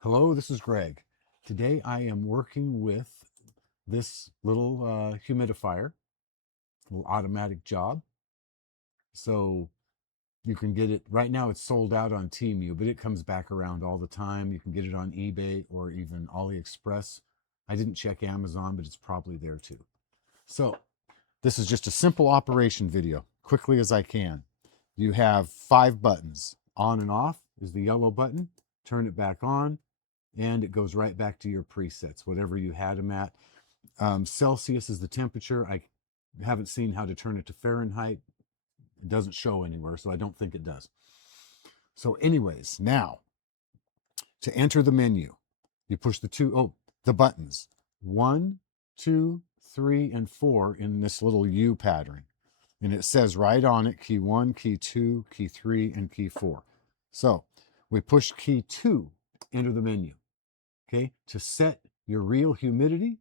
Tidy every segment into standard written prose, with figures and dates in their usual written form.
Hello, this is Greg. Today I am working with this little humidifier, little automatic job. So you can get it, right now it's sold out on Temu, but it comes back around all the time. You can get it on eBay or even AliExpress. I didn't check Amazon, but it's probably there too. So this is just a simple operation video, quickly as I can. You have 5 buttons. On and off is the yellow button. Turn it back on, and it goes right back to your presets, whatever you had them at. Celsius is the temperature. I haven't seen how to turn it to Fahrenheit. It doesn't show anywhere, so I don't think it does. So anyways, now to enter the menu, you push the buttons 1, 2, 3, and 4 in this little U pattern. And it says right on it, key 1, key 2, key 3, and key 4. So we push key 2, enter the menu. Okay, to set your real humidity,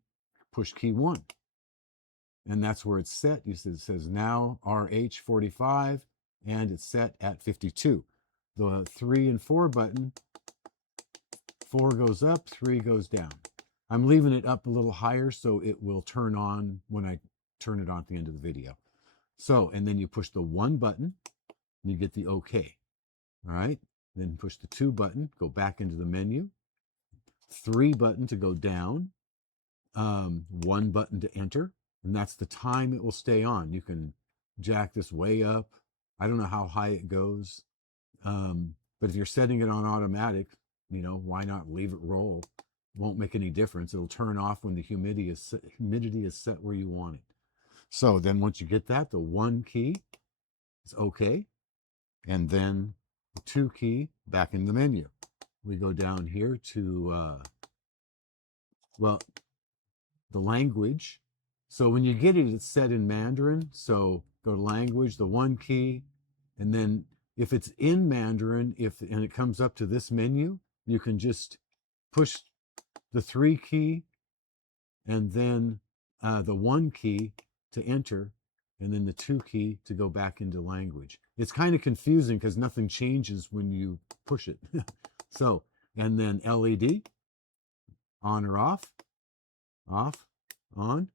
push key 1. And that's where it's set. It says now RH45, and it's set at 52. The 3 and 4 button, 4 goes up, 3 goes down. I'm leaving it up a little higher so it will turn on when I turn it on at the end of the video. So, and then you push the 1 button, and you get the OK. All right, then push the 2 button, go back into the menu. 3 button to go down, 1 button to enter, and that's the time it will stay on. You can jack this way up. I don't know how high it goes, but if you're setting it on automatic, why not leave it roll? It won't make any difference. It'll turn off when the humidity is set where you want it. So then once you get that, the 1 key is OK, and then the 2 key back in the menu. We go down here to, the language. So when you get it, it's set in Mandarin. So go to language, the 1 key, and then if it's in Mandarin, and it comes up to this menu, you can just push the 3 key and then the 1 key to enter, and then the 2 key to go back into language. It's kind of confusing because nothing changes when you push it. So, and then LED, on or off, on.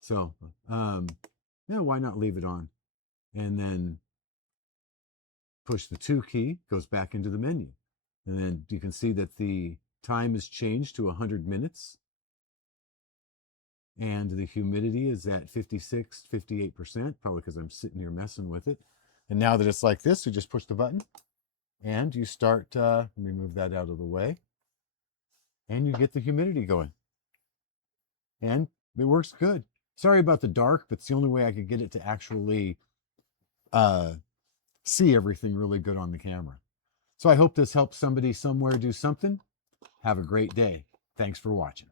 So, yeah, why not leave it on? And then push the 2 key, goes back into the menu. And then you can see that the time is changed to 100 minutes. And the humidity is at 56, 58%, probably because I'm sitting here messing with it. And now that it's like this, you just push the button and you start, let me move that out of the way, and you get the humidity going. And it works good. Sorry about the dark, but it's the only way I could get it to actually see everything really good on the camera. So I hope this helps somebody somewhere do something. Have a great day. Thanks for watching.